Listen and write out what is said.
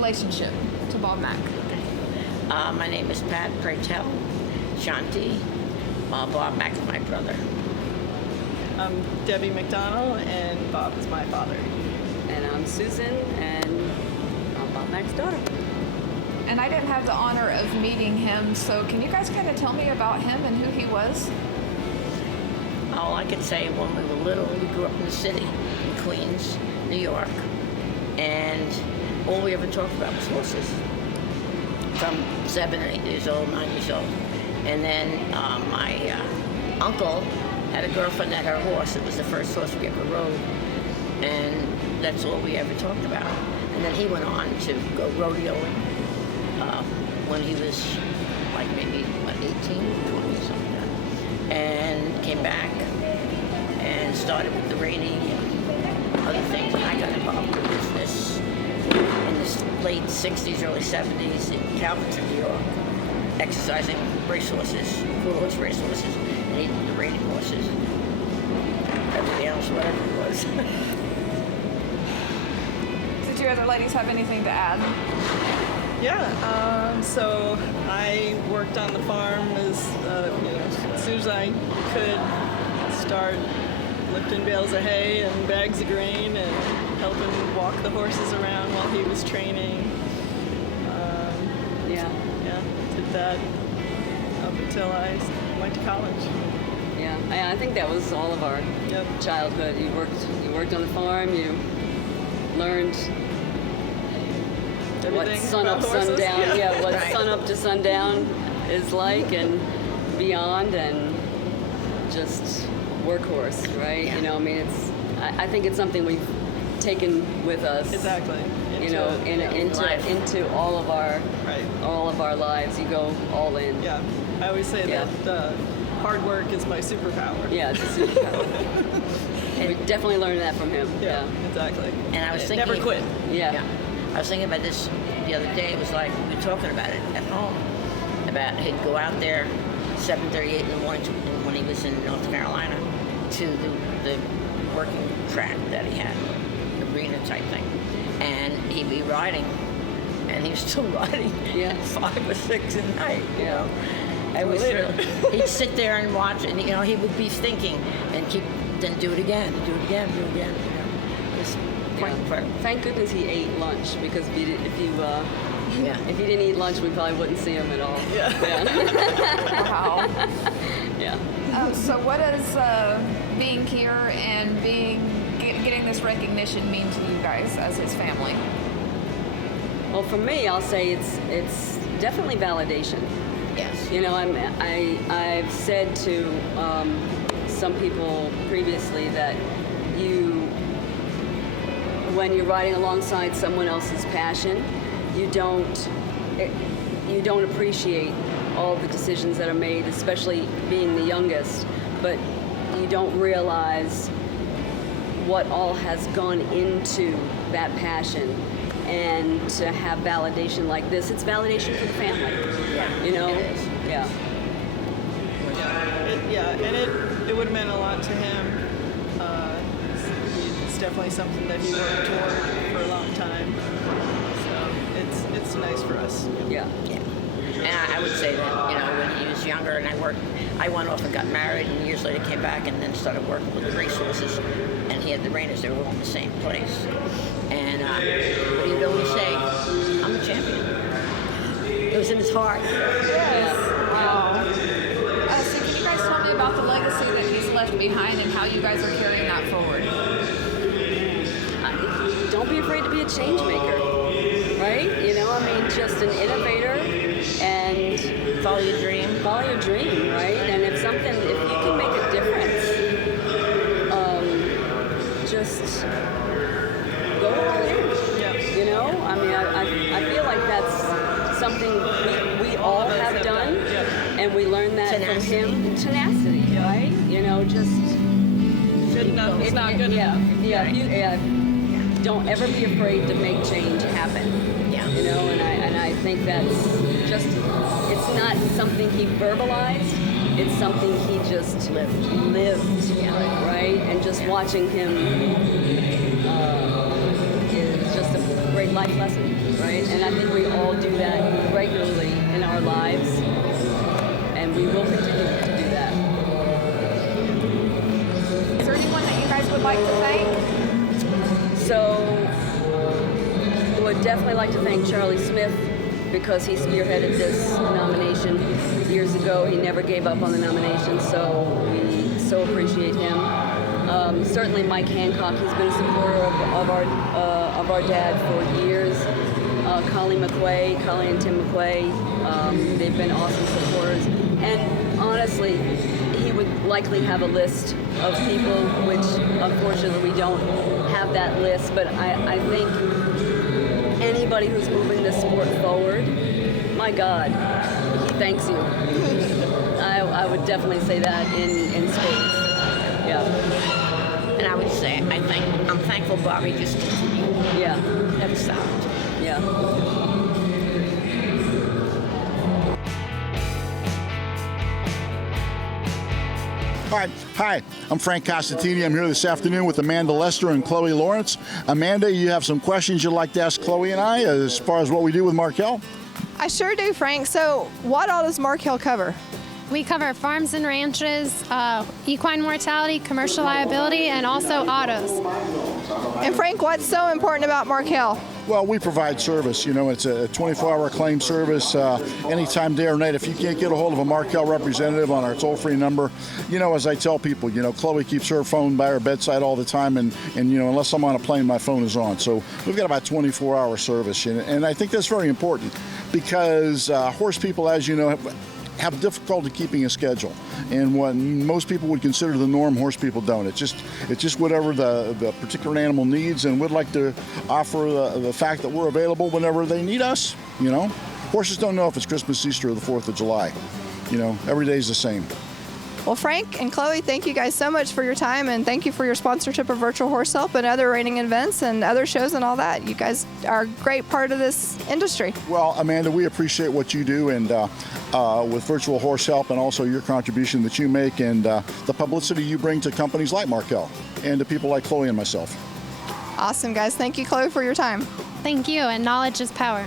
relationship to Bob Mack? My name is Pat, pray tell. Shanti. Bob Mack is my brother. I'm Debbie McDonald, and Bob is my father. And I'm Susan, and I'm Bob Mack's daughter. And I didn't have the honor of meeting him, so can you guys kind of tell me about him and who he was? All I could say, when we were little, we grew up in the city, in Queens, New York, and all we ever talked about was horses. From 7 or 8 years old, 9 years old. And then my uncle had a girlfriend that had a horse. It was the first horse we ever rode. And that's all we ever talked about. And then he went on to go rodeoing when he was like maybe, 18, 20, something like that. And came back and started with the reining and other things. And I got involved in business in the late 60s, early 70s in Calverton, New York, exercising racehorses, full-horse racehorses, and he did the reining horses, everything else, whatever it was. Did you other ladies have anything to add? Yeah, so I worked on the farm as soon as I could, start lifting bales of hay and bags of grain and helping walk the horses around while he was training. Did that up until I went to college. Yeah, I think that was all of our childhood. You worked on the farm. You learned Everything what sun up, sundown. What Right. sun up to sundown is like, and beyond, and just workhorse, right? Yeah. You know, I mean, I think it's something we've taken with us. Exactly. Into all of our lives. You go all in. Yeah, I always say that hard work is my superpower. Yeah, it's a superpower. We definitely learned that from him. Yeah, exactly. And I was thinking, never quit. Yeah. I was thinking about this the other day. It was like we were talking about it at home. About he'd go out there 7:38 in the morning when he was in North Carolina to the working track that he had, arena type thing, and he'd be riding, and he was still riding. Yeah. 5 or 6 at night. You know. It was later. he'd sit there and watch, and he would be thinking and then do it again. You know. It was quite incredible. Thank goodness he ate lunch, because if he didn't eat lunch, we probably wouldn't see him at all. Yeah. Wow. Yeah. So what does being here and getting this recognition mean to you guys as his family? Well, for me, I'll say it's definitely validation. Yes. You know, I've said to some people previously that when you're riding alongside someone else's passion, you don't appreciate all the decisions that are made, especially being the youngest, but you don't realize what all has gone into that passion. And to have validation like this, it's validation for the family. Yeah. You know? It is. Yeah. And it would have meant a lot to him. It's definitely something that he worked toward for a long time. So it's nice for us. Yeah. Yeah. And I would say that, when he was younger and I went off and got married, and years later came back and then started working with the racehorses, and he had the reiners. They were all in the same place. And but he would always say, I'm the champion. It was in his heart. Yes. Wow. So can you guys tell me about the legacy that he's left behind and how you guys are carrying that forward? Don't be afraid to be a change maker, right? Just an innovator, and Follow your dream. follow your dream, right? And if you can make a difference, just go all in. Yeah. I feel like that's something we all have done, and we learned that from him. Tenacity, right? Just Good enough is not good enough. Yeah. Don't ever be afraid to make change happen. Yeah. And I think that's just, it's not something he verbalized, it's something he just lived, right? And just watching him is just a great life lesson. right? And I think we all do that regularly in our lives, and we will continue to do that. Is there anyone that you guys would like to thank? So, I would definitely like to thank Charlie Smith because he spearheaded this nomination years ago. He never gave up on the nomination, so we so appreciate him. Certainly Mike Hancock, he's been a supporter of our dad for years. Colleen and Tim McQuay, they've been awesome supporters. And honestly, he would likely have a list of people, which unfortunately we don't have that list, but I think anybody who's moving this sport forward, my God, he thanks you. I would definitely say that in spades. Yeah. And I would say I'm thankful Bobby just continued. Yeah. Never stopped. Yeah. All right. Hi, I'm Frank Costantini. I'm here this afternoon with Amanda Lester and Chloe Lawrence. Amanda, you have some questions you'd like to ask Chloe and I as far as what we do with Markel? I sure do, Frank. So what all does Markel cover? We cover farms and ranches, equine mortality, commercial liability, and also autos. And Frank, what's so important about Markel? Well, we provide service. You know, it's a 24-hour claim service anytime, day or night. If you can't get a hold of a Markel representative on our toll-free number, you know, as I tell people, you know, Chloe keeps her phone by her bedside all the time, and you know, unless I'm on a plane, my phone is on. So we've got about 24-hour service, and I think that's very important because horse people, as you know, have difficulty keeping a schedule, and what most people would consider the norm, horse people don't. It's just whatever the particular animal needs, and we'd like to offer the fact that we're available whenever they need us. You know, horses don't know if it's Christmas, Easter, or the 4th of July. You know, every day is the same. Well, Frank and Chloe, thank you guys so much for your time, and thank you for your sponsorship of Virtual Horse Help and other reining events and other shows and all that. You guys are a great part of this industry. Well, Amanda, we appreciate what you do, and with Virtual Horse Help, and also your contribution that you make, and the publicity you bring to companies like Markel and to people like Chloe and myself. Awesome, guys. Thank you, Chloe, for your time. Thank you, and knowledge is power.